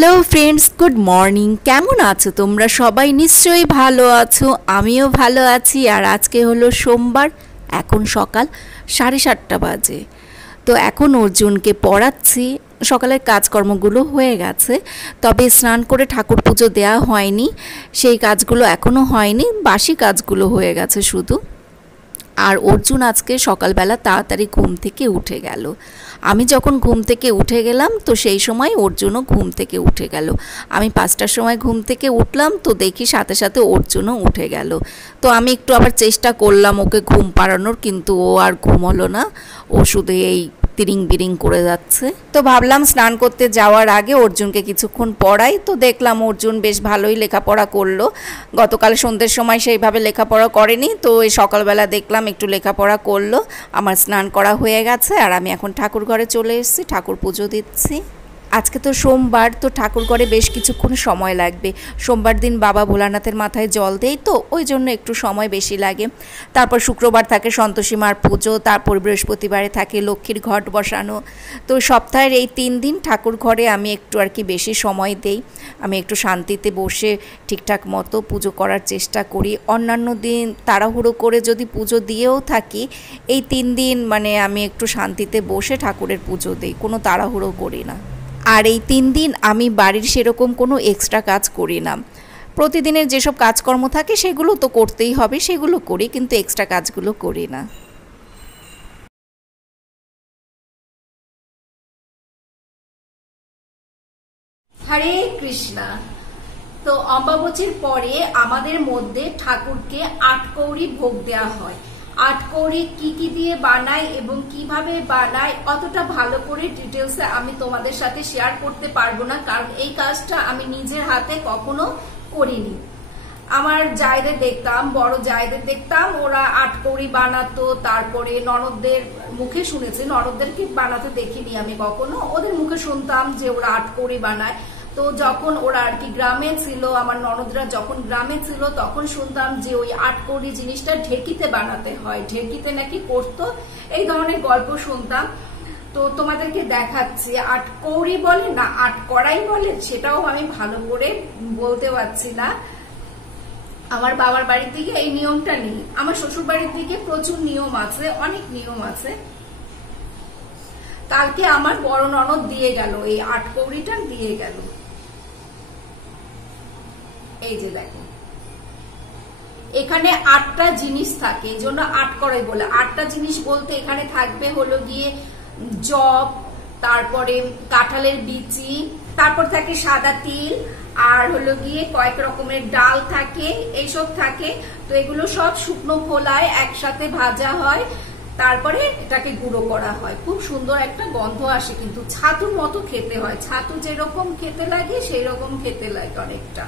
Hello friends, good morning. কেমন আছো তোমরা? সবাই নিশ্চয়ই ভালো আছো, আমিও ভালো আছি। আর আজকে হলো সোমবার, এখন সকাল 7:30 বাজে। তো এখন অর্জুনকে পড়াচ্ছি। সকালের কাজকর্মগুলো হয়ে গেছে, তবে স্নান করে ঠাকুর পুজো দেওয়া হয়নি, সেই কাজগুলো এখনও হয়নি, বাসি কাজগুলো হয়ে গেছে শুধু। আর অর্জুন আজকে সকালবেলা তাড়াতাড়ি ঘুম থেকে উঠে গেল। আমি যখন ঘুম থেকে উঠে গেলাম তো সেই সময় অর্জুনও ঘুম থেকে উঠে গেল। আমি 5টার সময় ঘুম থেকে উঠলাম, তো দেখি সাথে সাথে অর্জুনও উঠে গেল। তো আমি একটু আবার চেষ্টা করলাম ওকে ঘুম পাড়ানোর, কিন্তু ও আর ঘুম হলো না, ও শুধু এই তিরিং বিরিং করে যাচ্ছে। তো ভাবলাম স্নান করতে যাওয়ার আগে অর্জুনকে কিছুক্ষণ পড়াই। তো দেখলাম অর্জুন বেশ ভালোই লেখাপড়া করলো। গতকাল সন্ধ্যের সময় সেইভাবে লেখাপড়া করেনি, তো এই সকালবেলা দেখলাম একটু লেখাপড়া করলো। আমার স্নান করা হয়ে গেছে আর আমি এখন ঠাকুর ঘরে চলে এসেছি, ঠাকুর পুজো দিচ্ছি। আজকে তো সোমবার, তো ঠাকুর ঘরে বেশ কিছুক্ষণ সময় লাগবে। সোমবার দিন বাবা ভোলানাথের মাথায় জল দেই, তো ওই জন্য একটু সময় বেশি লাগে। তারপর শুক্রবার থাকে সন্তোষী মার পুজো, তারপর বৃহস্পতিবারে থাকে লক্ষ্মীর ঘট বসানো। তো সপ্তাহের এই 3 দিন ঠাকুর ঘরে আমি একটু আর কি বেশি সময় দেই। আমি একটু শান্তিতে বসে ঠিকঠাক মতো পুজো করার চেষ্টা করি। অন্যান্য দিন তাড়াহুড়ো করে যদি পুজো দিয়েও থাকি, এই 3 দিন মানে আমি একটু শান্তিতে বসে ঠাকুরের পুজো দিই, কোনো তাড়াহুড়ো করি না। আর এই 3 দিন আমি বাড়ির সেরকম কোনো এক্সট্রা কাজ করি না। প্রতিদিনের যেসব কাজকর্ম থাকে সেগুলো তো করতেই হবে, সেগুলো করি, কিন্তু এক্সট্রা কাজগুলো করি না। হরে কৃষ্ণা। তো অম্বাবচীর পরে আমাদের মধ্যে ঠাকুরকে 8 কৌড়ি ভোগ দেওয়া হয়। 8 কৌড়ি কি কি দিয়ে বানায় এবং কিভাবে বানায় অতটা ভালো করে ডিটেলসে আমি তোমাদের সাথে শেয়ার করতে পারবো না, কারণ এই কাজটা আমি নিজের হাতে কখনো করিনি। আমার জায়দের দেখতাম, বড় জায়দের দেখতাম, ওরা 8 কৌড়ি বানাতো। তারপরে ননদদের মুখে শুনেছি, ননদদেরকে বানাতে দেখিনি আমি কখনো, ওদের মুখে শুনতাম যে ওরা 8 কৌড়ি বানায়। তো যখন ওরা আর কি গ্রামে ছিল, আমার ননদরা যখন গ্রামে ছিল, তখন শুনতাম যে ওই 8 কৌড়ি জিনিসটা ঢেকিতে বানাতে হয়, ঢেকিতে নাকি করতো, এই ধরনের গল্প শুনতাম। তো তোমাদেরকে দেখাচ্ছি 8 কৌড়ি বলে না 8 কড়াই বলে, সেটাও আমি ভালো করে বলতে পারছি না। আমার বাবার বাড়ির দিকে এই নিয়মটা নেই, আমার শ্বশুর বাড়ির দিকে প্রচুর নিয়ম আছে, অনেক নিয়ম আছে। কালকে আমার বড় ননদ দিয়ে গেল, এই 8 কৌড়িটা দিয়ে গেল। এই যে দেখো, এখানে 8টা জিনিস থাকে, এই জন্য 8 কড়াই বলে। 8টা জিনিস বলতে এখানে থাকবে হলো গিয়ে জব, তারপরে কাঁঠালের বিচি, তারপর থাকে সাদা তিল, আর হলো গিয়ে কয়েক রকমের ডাল থাকে, এইসব থাকে। তো এগুলো সব শুকনো খোলায় একসাথে ভাজা হয়, তারপরে এটাকে গুঁড়ো করা হয়। খুব সুন্দর একটা গন্ধ আসে, কিন্তু ছাতুর মতো খেতে হয়, ছাতু যেরকম খেতে লাগে সেই রকম খেতে লাগে অনেকটা।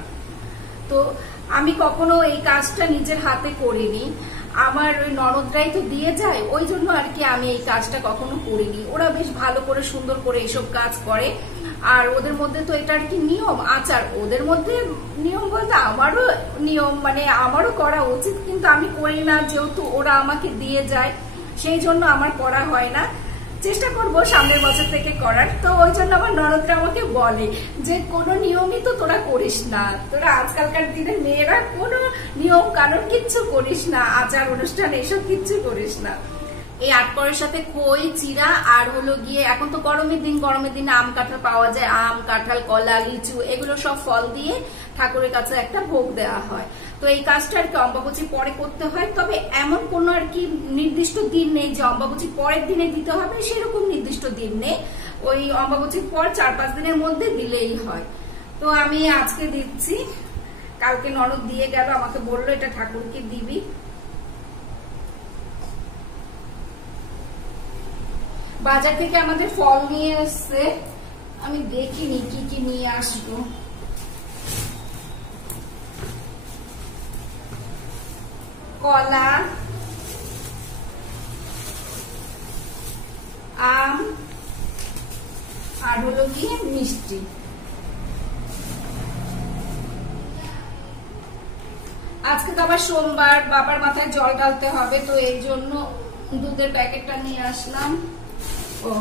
তো আমি কখনো এই কাজটা নিজের হাতে করিনি, আমার ওই ননদরাই তো দিয়ে যায়, ওই জন্য আর কি আমি এই কাজটা কখনো করিনি। ওরা বেশ ভালো করে সুন্দর করে এইসব কাজ করে। আর ওদের মধ্যে তো এটা আর কি নিয়ম আচার, ওদের মধ্যে নিয়ম বলতে আমারও নিয়ম, মানে আমারও করা উচিত, কিন্তু আমি করি না, যেহেতু ওরা আমাকে দিয়ে যায়, সেই জন্য আমার করা হয় না। চেষ্টা করব সামনের বছর থেকে করার। তো ওই জন্য আমার ননদরা আমাকে বলে যে কোনো নিয়মই তো তোরা করিস না, তোরা আজকালকার দিনের মেয়েরা কোনো নিয়ম কানুন কিচ্ছু করিস না, আচার অনুষ্ঠান এসব কিচ্ছু করিস না। এই 8 কড়াইয়ের সাথে খই, চিরা, আর হলো গিয়ে এখন তো গরমের দিন, গরমের দিনে আম কাঁঠাল পাওয়া যায়, আম কাঁঠাল কলা লিচু এগুলো সব ফল দিয়ে ঠাকুরের কাছে একটা ভোগ দেওয়া হয়। তো এই কাজটা আর কি অম্বাবচী পরে করতে হয়, তবে এমন কোন আর কি নির্দিষ্ট দিন নেই যে অম্বাবচী পরের দিনে দিতে হবে, সেরকম নির্দিষ্ট দিন নেই। ওই অম্বাবচীর পর 4-5 দিনের মধ্যে দিলেই হয়। তো আমি আজকে দিচ্ছি, কালকে ননদ দিয়ে গেল, আমাকে বললো এটা ঠাকুরকে দিবি। বাজার থেকে আমাদের ফল নিয়ে এসছে, আমি দেখিনি কি কি নিয়ে আসবো। কলা, আম, আর হলো গিয়ে মিষ্টি। আজকে তো আবার সোমবার, বাবার মাথায় জল ঢালতে হবে, তো এই জন্য দুধের প্যাকেটটা নিয়ে আসলাম। ও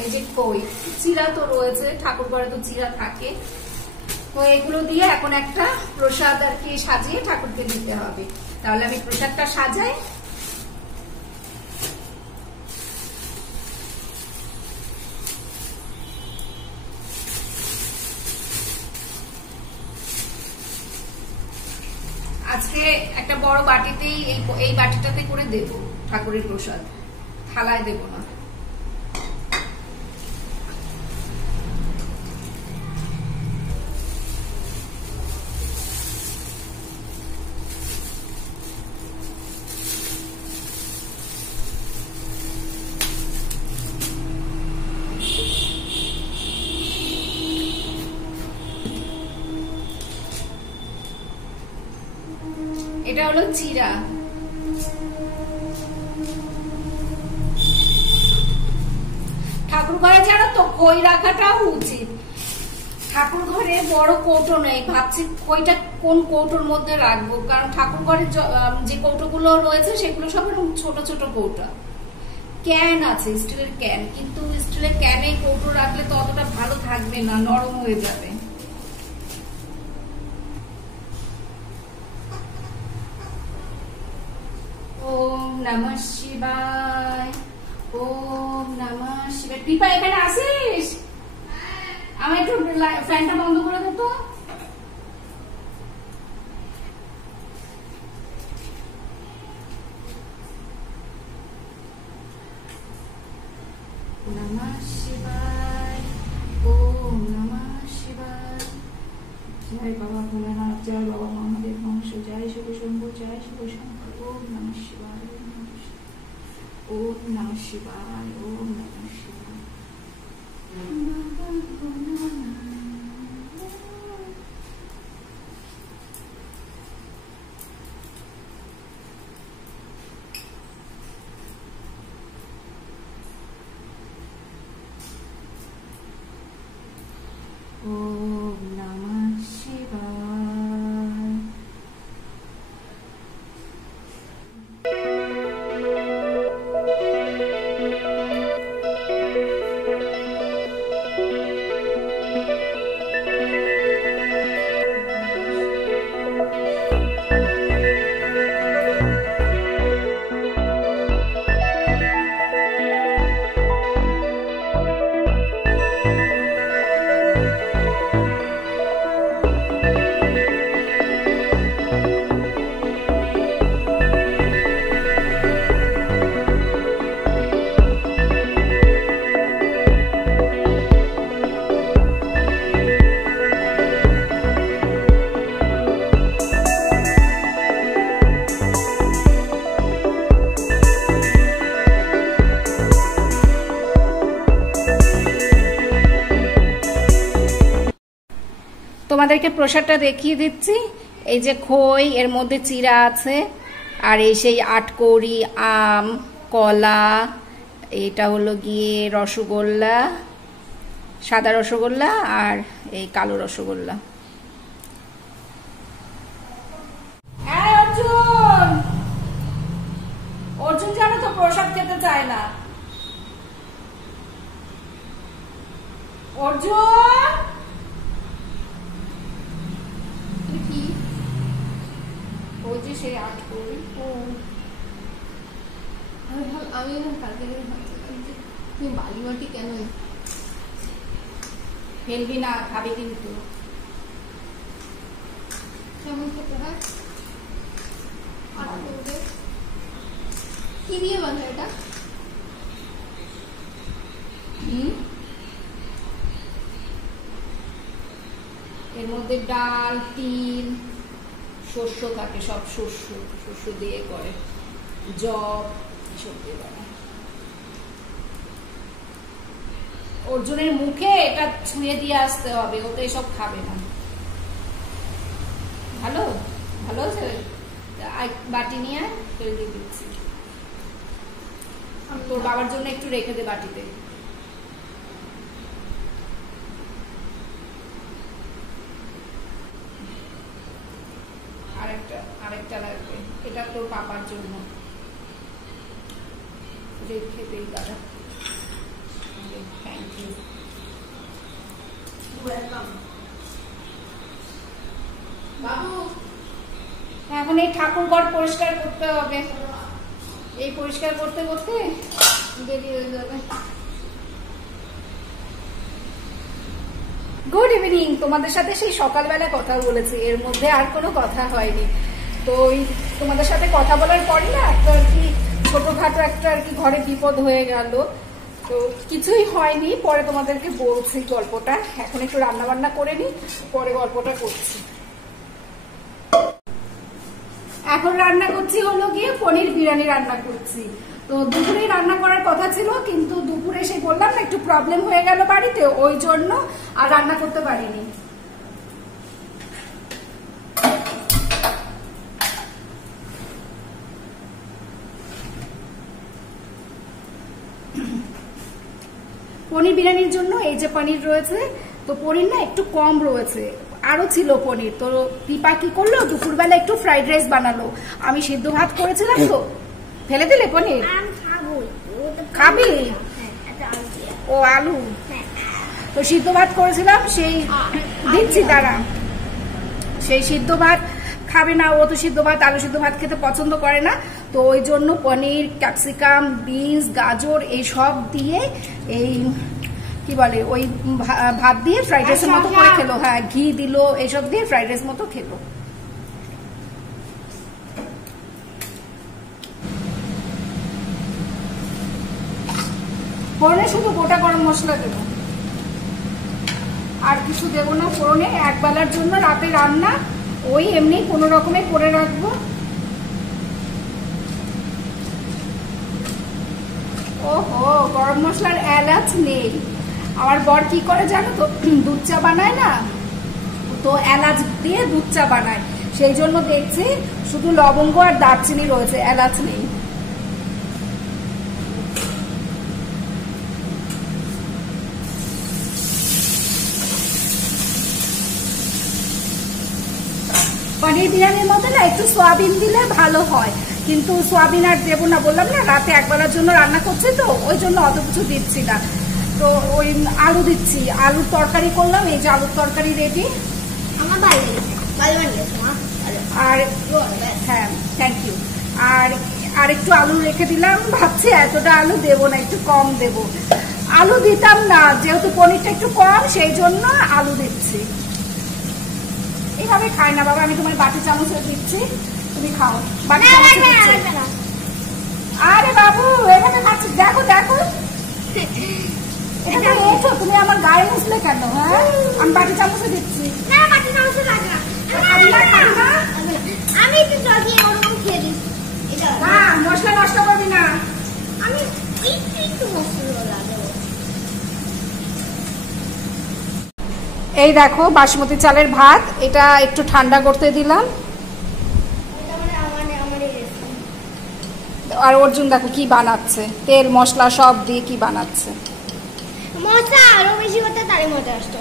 এই যে কই, চিরা তো রয়েছে, ঠাকুর ঘরে তো চিরা থাকে, তো এগুলো দিয়ে এখন একটা প্রসাদ আর কি সাজিয়ে ঠাকুরকে দিতে হবে। তাহলে আমি প্রসাদটা সাজাই। আজকে একটা বড় বাটিতেই এই বাটিটাতে করে দেব ঠাকুরের প্রসাদ, থালায় দেব না। এটা হলো চিরা। ঠাকুর ঘরে জানো তো খই রাখাটাও উচিত। ঠাকুর ঘরে বড় কৌটো নেই, ভাবছি খইটা কোন কৌটোর মধ্যে রাখবো, কারণ ঠাকুর ঘরে যে কৌটোগুলো রয়েছে সেগুলো সব ছোট ছোট কৌটা। ক্যান আছে, স্টিলের ক্যান, কিন্তু স্টিলের ক্যানে কৌটো রাখলে তো অতটা ভালো থাকবে না, নরম হয়ে যাবে। ওম নমঃ শিবায়, ওম নমঃ শিবায়। টিপা এখানে আসিস? আমি একটু ফ্যানটা বন্ধ করে দে তো। নমঃ শিবায়, ওম নমঃ শিবায়। জয় বাবা ভোলেনাথ, জয় বাবা মহাদেব বংশ, জয় শিব শম্ভু, জয় শিব শঙ্কর। ওম নমঃ শিবায়, ওম নমঃ শিবায়, ওম নমঃ শিবায়। ওম নমঃ শিবায়। তোমাদেরকে প্রসাদটা দেখিয়ে দিচ্ছি। এই যে খই, এর মধ্যে চিরা আছে, আর এই সেই আটকৌড়ি, আম, কলা, এটা হলো গিয়ে রসগোল্লা, সাদা রসগোল্লা, আর এই কালো রসগোল্লা। অর্জুন, অর্জুন জানো তো প্রসাদ খেতে চায় না। অর্জুন, ওই যে সেই আট করি। আমি কালকে তুমি বালি মাটি কেন ফেলবি না, খাবি কিন্তু। কেমন খেতে হয়? কি দিয়ে বাঁধা এটা? এর মধ্যে ডাল, তিল, শস্য থাকে, সব শস্য শস্য দিয়ে করে, জব এসব দিয়ে বানায়। অর্জুনের মুখে এটা ছুঁয়ে দিয়ে আসতে হবে, ও তো এসব খাবে না। ভালো ভালো আছে, বাটি নিয়ে ফেলে দিয়ে দিচ্ছি। তোর বাবার জন্য একটু রেখে দে বাটিতে। আরেকটা লাগবে, এটা তোর পাপার জন্য রেখে দেই দাদা। Thank you, welcome. এখন এই ঠাকুর ঘর পরিষ্কার করতে হবে, এই পরিষ্কার করতে করতে দেরি হয়ে যাবে। Good evening. তোমাদের সাথে সেই সকালবেলা কথা বলেছি, এর মধ্যে আর কোনো কথা হয়নি। তো ওই তোমাদের সাথে কথা বলার পরই না একটা আর কি ছোটখাটো একটা আর কি ঘরে বিপদ হয়ে গেল। তো কিছুই হয়নি, পরে তোমাদেরকে বলছি গল্পটা। এখন একটু রান্না বান্না করে নি, পরে গল্পটা করছি। এখন রান্না করছি হলো গিয়ে পনির বিরিয়ানি রান্না করছি। তো দুপুরে রান্না করার কথা ছিল, কিন্তু দুপুরে এসে বললাম না একটু প্রবলেম হয়ে গেল বাড়িতে, ওই জন্য আর রান্না করতে পারিনি। পনির বিরিয়ানির জন্য এই যে পনির রয়েছে, তো পনির না একটু কম রয়েছে, আরো ছিল পনির। তো পিপা কি করলো, দুপুরবেলা একটু ফ্রাইড রাইস বানালো। আমি সিদ্ধ ভাত করেছিলাম, তো ফেলে দিলে পনির? খাবি? ও আলু, তো সিদ্ধ ভাত করেছিলাম, সেই দিচ্ছি দাঁড়া। সেই সিদ্ধ ভাত খাবে না ও, তো সিদ্ধ ভাত আলু সিদ্ধ ভাত খেতে পছন্দ করে না। তো ওই জন্য পনির, ক্যাপসিকাম, বিনস, গাজর এই সব দিয়ে এই কি বলে ওই ভাত দিয়ে ফ্রাইড রাইসের মতো করে খেলো। হ্যাঁ, ঘি দিল, এইসব দিয়ে ফ্রাইড রাইস মতো খেলো। ফোড়নে শুধু গোটা গরম মশলা দেবো, আর কিছু দেবো না ফোড়নে। এক বেলার জন্য রাতে রান্না, ওই এমনি কোনো রকমে করে রাখবো। ওহো, গরম মশলার এলাচ নেই। আমার বর কি করে জানো তো, দুধ চা বানায় না, তো এলাচ দিয়ে দুধ চা বানায়, সেই জন্য দেখছি শুধু লবঙ্গ আর দারচিনি রয়েছে, এলাচ নেই। পনির বিরিয়ানির মধ্যে না একটু সয়াবিন দিলে ভালো হয়, কিন্তু সয়াবিন আর দেবো না, বললাম না রাতে একবেলার জন্য রান্না করছি, তো ওই জন্য অত কিছু দিচ্ছি না। তো ওই আলু দিচ্ছি, আলুর তরকারি করলাম, এই যে আলুর তরকারি রেডি। আমার ভালো লেগেছে, ভালো বানিয়েছো মা। আর হ্যাঁ, থ্যাংক ইউ। আর একটু আলু রেখে দিলাম, ভাবছি এতটা আলু দেবো না, একটু কম দেবো। আলু দিতাম না, যেহেতু পনিরটা একটু কম, সেই জন্য আলু দিচ্ছি। এইভাবে খাই না বাবা, আমি তোমার বাটি চামচে দিচ্ছি, তুমি খাও। বাটি চামচে দিচ্ছি। আরে বাবু, এভাবে খাচ্ছি, দেখো দেখো। তুমি আমার গায়ে মুছলে কেন? হ্যাঁ, আমি বাটি চামচে দিচ্ছি। না, বাটি চামচে লাগে না। আমি একটু জল দিয়ে ওরকম খেয়ে দিচ্ছি। না, মশলা নষ্ট করবি না। আমি একটু মশলা লাগে। এই দেখো বাসমতি চালের ভাত, এটা একটু ঠান্ডা করতে দিলাম। আর অর্জুন দেখো কি বানাচ্ছে, তেল মশলা সব দিয়ে কি বানাচ্ছে। মশলা আরো বেশি করতে তারই মজা আসতো।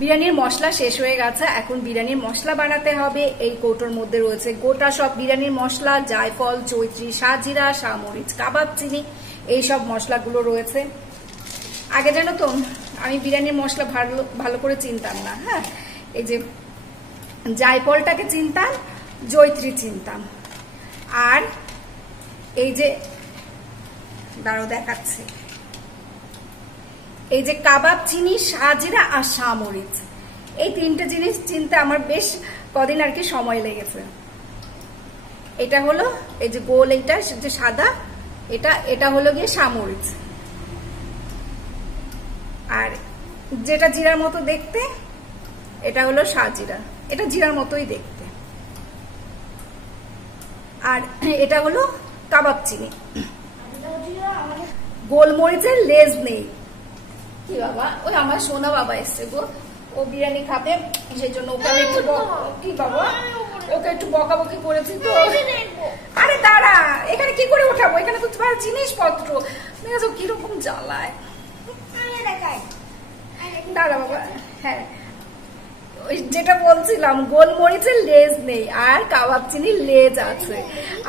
বিরিয়ানির মশলা শেষ হয়ে গেছে, এখন বিরিয়ানির মশলা বানাতে হবে। এই কৌটোর মধ্যে রয়েছে গোটা সব বিরিয়ানির মশলা, জায়ফল, চৈত্রী, সাজিরা, সামরিচ, কাবাব চিনি, এই সব মশলাগুলো রয়েছে। আগে জানো তো আমি বিরিয়ানির মশলা ভালো করে চিনতাম না। হ্যাঁ, এই যে জায়ফলটাকে চিনতাম, জয়ত্রী চিনতাম, আর এই যে দাঁড়াও দেখাচ্ছে, এই যে কাবাব চিনি, সাজিরা আর সামরিচ, এই তিনটে জিনিস চিনতে আমার বেশ কদিন আর কি সময় লেগেছে। এটা হলো এই যে গোল, এইটা যে সাদা, এটা হলো গিয়ে সামরিচ, আর যেটা জিরার মতো দেখতে এটা হলো সাজিরা, এটা জিরার মতোই দেখতে, আর এটা হলো কাবাব চিনি। গোলমরিচের লেজ নেই। কি বাবা, ওই আমার সোনা বাবা এসছে গো, ও বিরিয়ানি খাবে, সেই জন্য ওকে আমি একটু কি বাবা, ওকে একটু বকাবকি করেছি তো। আরে দাঁড়া, এখানে কি করে ওঠাবো, এখানে তো তোমার জিনিসপত্র দেখেছো কিরকম জ্বালায়। দাঁড়া বাবা, হ্যাঁ ওই যেটা বলছিলাম গোলমরিচের লেজ নেই আর কাবাব চিনির লেজ আছে।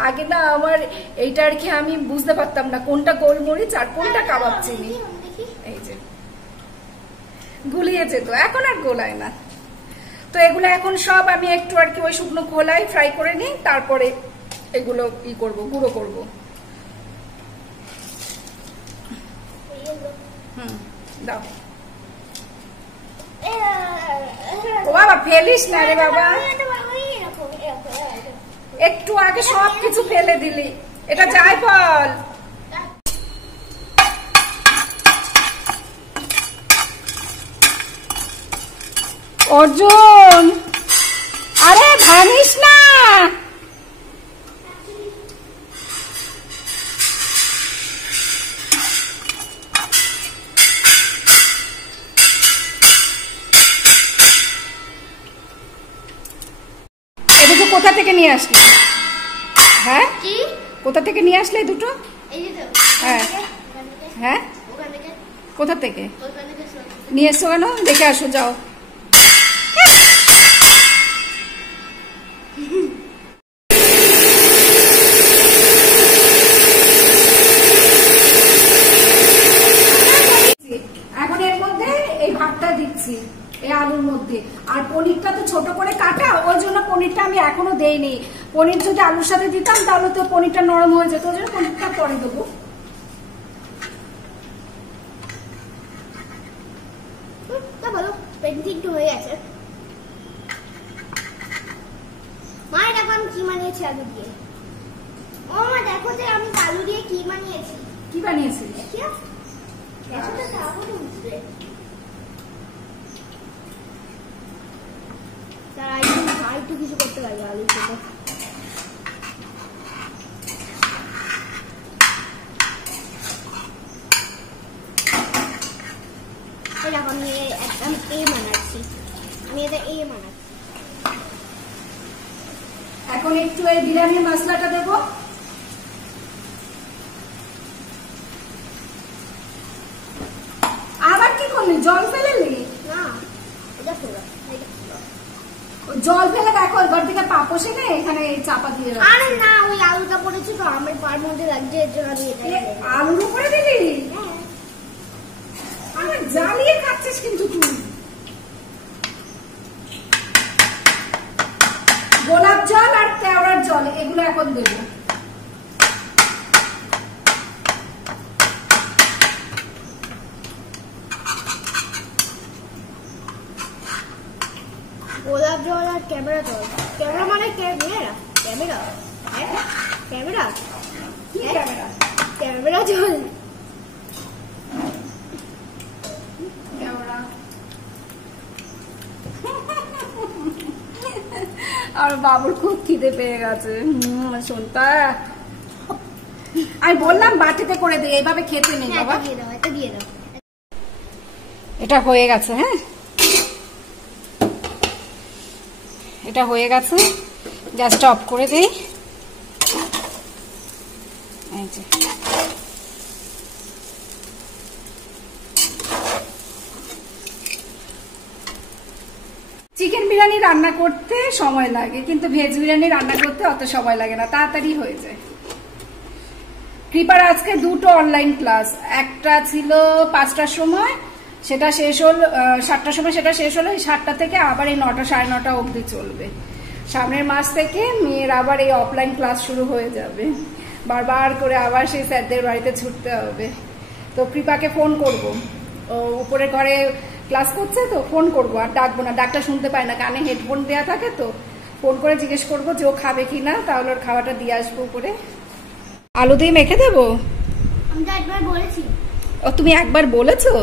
আগে না আমার এইটা আর কি আমি বুঝতে পারতাম না কোনটা গোলমরিচ আর কোনটা কাবাব চিনি। এই যে গুলিয়েছে তো, এখন আর গোলায় না। তো এগুলো এখন সব আমি একটু আর কি ওই শুকনো খোলায় ফ্রাই করে নিই, তারপরে এগুলো ই করব, গুঁড়ো করব। দাও। ও বাবা ফেলিস না রে বাবা, একটু আগে সবকিছু ফেলে দিলি। এটা জায়ফল। অর্জুন আরে ভাঙিস না। দুটো কোথা থেকে নিয়ে আসলি? হ্যাঁ কি কোথা থেকে নিয়ে আসলে দুটো? এই যে তো হ্যাঁ হ্যাঁ ওখান থেকে কোথা থেকে ওখান থেকে নিয়ে এসছো কেন? দেখে আসো যাও। এখন এর মধ্যে এই ভাতটা দিচ্ছি এই আলুর মধ্যে, আর পনিরটা তো ছোট করে কাটা, ওই জন্য পনিরটা আমি এখনো দেইনি। পনির যদি আলুর সাথে দিতাম তাহলে তো পনিরটা নরম হয়ে যেত, ওই জন্য পনিরটা পরে দেবো। তা বলো পেন্টিং একটু হয়ে গেছে। মা দেখো আমি কি বানিয়েছি আলু দিয়ে। ও মা দেখো যে আমি আলু দিয়ে কি বানিয়েছি। কি বানিয়েছিস? কি এতটা তাড়াতাড়ি উঠবে। তার একটু কিছু করতে পারবে আলু থেকে। দেখো আমি একদম এ বানাচ্ছি, আমি এটা এ বানাচ্ছি। এখন একটু এই বিরিয়ানির মশলাটা দেবো। আবার কি করলি? জল ফেলেলি? না এটা পুরো জল ফেলে দেখো এবার দিকে পাপোশে না এখানে চাপা দিয়ে রাখ। আরে না ওই আলুটা পড়েছে তো আমার পার মধ্যে লাগছে, এর জন্য আমি এটা আলুর উপরে দিলি? হ্যাঁ আমার জ্বালিয়ে খাচ্ছিস কিন্তু তুই। গোলাপ জল আর কেওড়ার জল এগুলো এখন দেবো। গোলাপ জল আর ক্যামেরা জল। ক্যামেরা মানে ক্যামেরা ক্যামেরা হ্যাঁ ক্যামেরা কি ক্যামেরা? ক্যামেরা জল। কেওড়া। আর বাবুর খুব খিদে পেয়ে গেছে। শুনতা আমি বললাম বাটিতে করে দিই, এইভাবে খেতে নেই বাবা। দিয়ে দাও, এটা দিয়ে দাও। এটা হয়ে গেছে। হ্যাঁ এটা হয়ে গেছে, গ্যাসটা অফ করে দিই। এই যে চিকেন বিরিয়ানি রান্না করতে সময় লাগে, কিন্তু ভেজ বিরিয়ানি রান্না করতে অত সময় লাগে না, তাড়াতাড়ি হয়ে যায়। কৃপার আজকে দুটো অনলাইন ক্লাস, একটা ছিল 5টার সময়, সেটা শেষ হল 7টার সময়, সেটা শেষ হলো 7টা থেকে আবার এই 9টা 9:30 অবধি চলবে। সামনের মাস থেকে মেয়ের আবার এই অফলাইন ক্লাস শুরু হয়ে যাবে, বারবার করে আবার সেই স্যারদের বাড়িতে ছুটতে হবে। তো কৃপাকে ফোন করব, ও উপরের ঘরে ক্লাস করছে তো ফোন করব, আর ডাকবো না, ডাকটা শুনতে পায় না, কানে হেডফোন দেওয়া থাকে তো। ফোন করে জিজ্ঞেস করবো যে ও খাবে কিনা, তাহলে ওর খাওয়াটা দিয়ে আসবো উপরে। আলু দিয়ে মেখে দেবো? আমি তো একবার বলেছি। ও তুমি একবার বলেছো?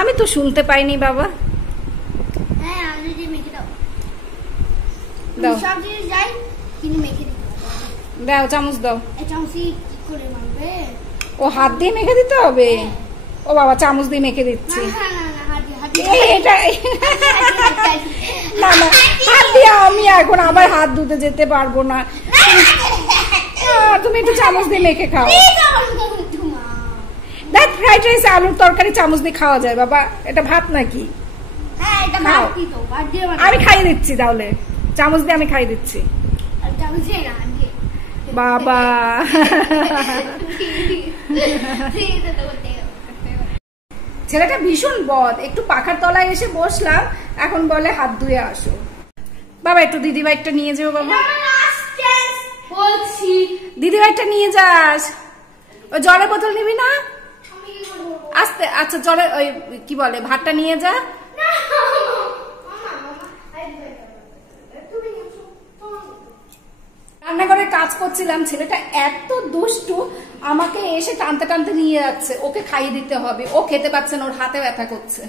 আমি তো শুনতে পাইনি বাবা। হ্যাঁ আলু দিয়ে মেখে দাও। দাও সব জিনিস যাই কিনে মেখে দিতে দাও, চামচ দাও। এই চামচি কি করে মারবে? ও হাত দিয়ে মেখে দিতে হবে? ও বাবা চামচ দিয়ে মেখে দিচ্ছি। না না না হাত দিয়ে এটা না না হাত দিয়ে আমি এখন আবার হাত ধুতে যেতে পারবো না। তুমি একটু চামচ দিয়ে মেখে খাও। দেখ ফ্রাইড রাইস আলুর তরকারি চামচ দিয়ে খাওয়া যায় বাবা, এটা ভাত নাকি? হ্যাঁ এটা বাড়তি তো, বাদ দিয়ে আমি খাইয়ে দিচ্ছি, তাহলে চামচ দিয়ে আমি খাইয়ে দিচ্ছি। চামচ দিয়ে না, দিয়ে। বাবা ছেলেটা ভীষণ বদ। একটু পাখার তলায় এসে বসলাম, এখন বলে হাত ধুয়ে আসো। বাবা একটু দিদিভাইটা নিয়ে যাও বাবা, বলছি দিদিভাইটা নিয়ে যাস। ওই জলের বোতল নিবি না? আস্তে, আচ্ছা জলের ওই কি বলে ভাতটা নিয়ে যা। রান্নাঘরে কাজ করছিলাম, ছেলেটা এত দুষ্টু, আমাকে এসে টানতে টানতে নিয়ে যাচ্ছে। ওকে খাইয়ে দিতে হবে, ও খেতে পাচ্ছে না, ওর হাতে ব্যথা করছে।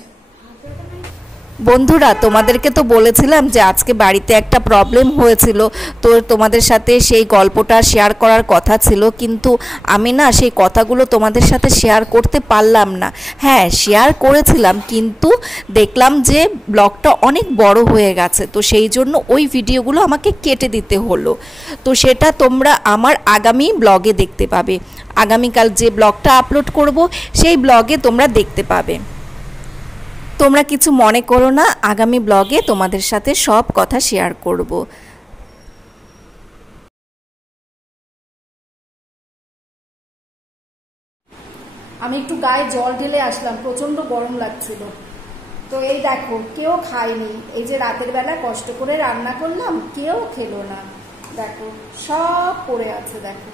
বন্ধুরা, তোমাদেরকে তো বলেছিলাম যে আজকে বাড়িতে একটা প্রবলেম হয়েছিল, তো তোমাদের সাথে সেই গল্পটা শেয়ার করার কথা ছিল, কিন্তু আমি না সেই কথাগুলো তোমাদের সাথে শেয়ার করতে পারলাম না। হ্যাঁ, শেয়ার করেছিলাম, কিন্তু দেখলাম যে ব্লগটা অনেক বড় হয়ে গেছে, তো সেই জন্য ওই ভিডিওগুলো আমাকে কেটে দিতে হলো। তো সেটা তোমরা আমার আগামী ব্লগে দেখতে পাবে। আগামীকাল যে ব্লগটা আপলোড করব সেই ব্লগে তোমরা দেখতে পাবে। তোমরা কিছু মনে করো না, আগামী ব্লগে তোমাদের সাথে সব কথা শেয়ার করব। আমি একটু গায়ে জল ঢেলে আসলাম, প্রচন্ড গরম লাগছিল। তো এই দেখো, কেউ খায়নি। এই যে রাতের বেলা কষ্ট করে রান্না করলাম, কেউ খেলো না। দেখো সব পড়ে আছে, দেখো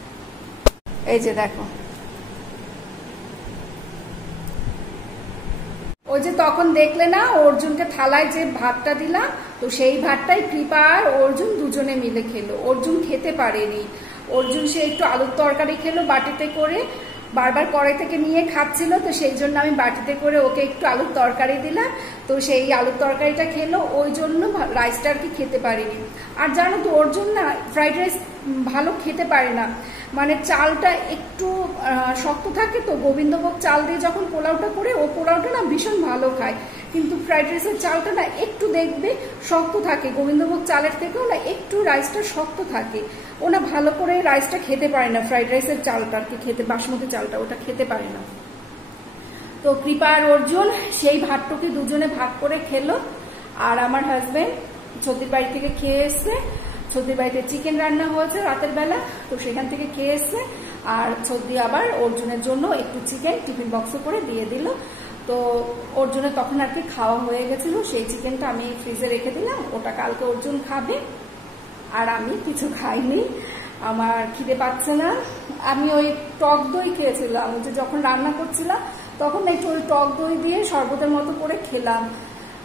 এই যে দেখো। ওই যে তখন দেখলে না অর্জুনকে থালায় যে ভাতটা দিলাম, তো সেই ভাতটাই কৃপা আর অর্জুন দুজনে মিলে খেলো। অর্জুন খেতে পারেনি। অর্জুন সে একটু আলুর তরকারি খেলো বাটিতে করে, বারবার কড়াই থেকে নিয়ে খাচ্ছিল, তো সেই জন্য আমি বাটিতে করে ওকে একটু আলুর তরকারি দিলাম, তো সেই আলুর তরকারিটা খেলো। ওই জন্য রাইসটা আর কি খেতে পারিনি। আর জানো তো অর্জুন না ফ্রাইড রাইস ভালো খেতে পারে না, মানে চালটা একটু শক্ত থাকে, তো গোবিন্দভোগ চাল দিয়ে যখন পোলাওটা করে, ও পোলাওটা না ভীষণ ভালো খায়, কিন্তু ফ্রাইড রাইসের চালটা না একটু দেখবে শক্ত থাকে, গোবিন্দভোগ চালের থেকেও না একটু রাইসটা শক্ত থাকে। ও না ভালো করে রাইসটা খেতে পারে না, ফ্রাইড রাইসের চালটা আর কি খেতে, বাসমতি চালটা ওটা খেতে পারে না। তো কৃপা আর অর্জুন সেই ভাতটুকি দুজনে ভাগ করে খেলো। আর আমার হাজবেন্ড ছদির বাড়ি থেকে খেয়ে এসছে। ছদির বাড়িতে চিকেন রান্না হয়েছে রাতের বেলা, তো সেখান থেকে খেয়ে এসছে। আর ছদি আবার অর্জুনের জন্য একটু চিকেন টিফিন বক্সে করে দিয়ে দিল। তো অর্জুনের তখন আর কি খাওয়া হয়ে গেছিল, সেই চিকেনটা আমি ফ্রিজে রেখে দিলাম, ওটা কালকে অর্জুন খাবে। আর আমি কিছু খাইনি, আমার খিদে পাচ্ছে না। আমি ওই টক দই খেয়েছিলাম, ওই যে যখন রান্না করছিলাম তখন একটু ওই টক দই দিয়ে শরবতের মতো করে খেলাম,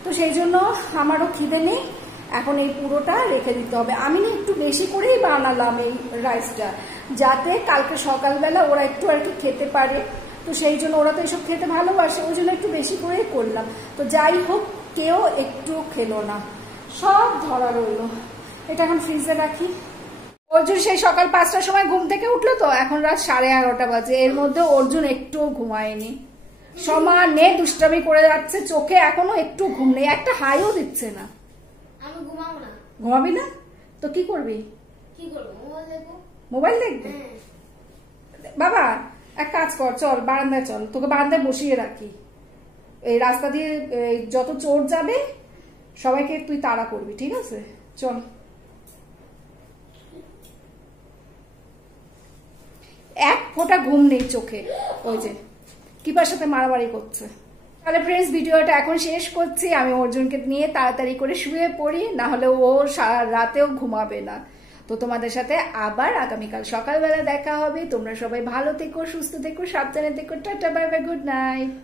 তো সেই জন্য আমারও খিদে নেই। এখন এই পুরোটা রেখে দিতে হবে। আমি না একটু বেশি করেই বানালাম এই রাইসটা, যাতে কালকে সকালবেলা ওরা একটু আর কি খেতে পারে, তো সেই জন্য ওরা তো এসব খেতে ভালোবাসে, ওই জন্য একটু বেশি করেই করলাম। তো যাই হোক, কেউ একটু খেলো না, সব ধরা রইলো। এটা এখন ফ্রিজে রাখি। অর্জুন সেই সকাল 5টার সময় ঘুম থেকে উঠলো, তো এখন রাত 11:30 বাজে। এর মধ্যে অর্জুন একটুও ঘুমায়নি, সমানে দুষ্টামি করে যাচ্ছে, চোখে এখনো একটু ঘুম নেই, একটা হাইও দিচ্ছে না। আমি ঘুমাবো না। ঘুমাবি না তো কি করবি? কি করবো? মোবাইল দেখবো। মোবাইল দেখবি? বাবা এক কাজ কর, চল বারান্দায় চল, তোকে বারান্দায় বসিয়ে রাখি। এই রাস্তা দিয়ে যত চোর যাবে সবাইকে তুই তাড়া করবি, ঠিক আছে? চল। এক ফোঁটা ঘুম নেই চোখে, ওই যে কিপার সাথে মারামারি করছে। তাহলে ফ্রেন্ডস, ভিডিওটা এখন শেষ করছি। আমি অর্জুনকে নিয়ে তাড়াতাড়ি করে শুয়ে পড়ি, না হলে ও সারা রাতেও ঘুমাবে না। তো তোমাদের সাথে আবার আগামীকাল সকালবেলা দেখা হবে। তোমরা সবাই ভালো থেকো, সুস্থ থেকো, সাবধানে থেকো। Tata, bye bye, good night.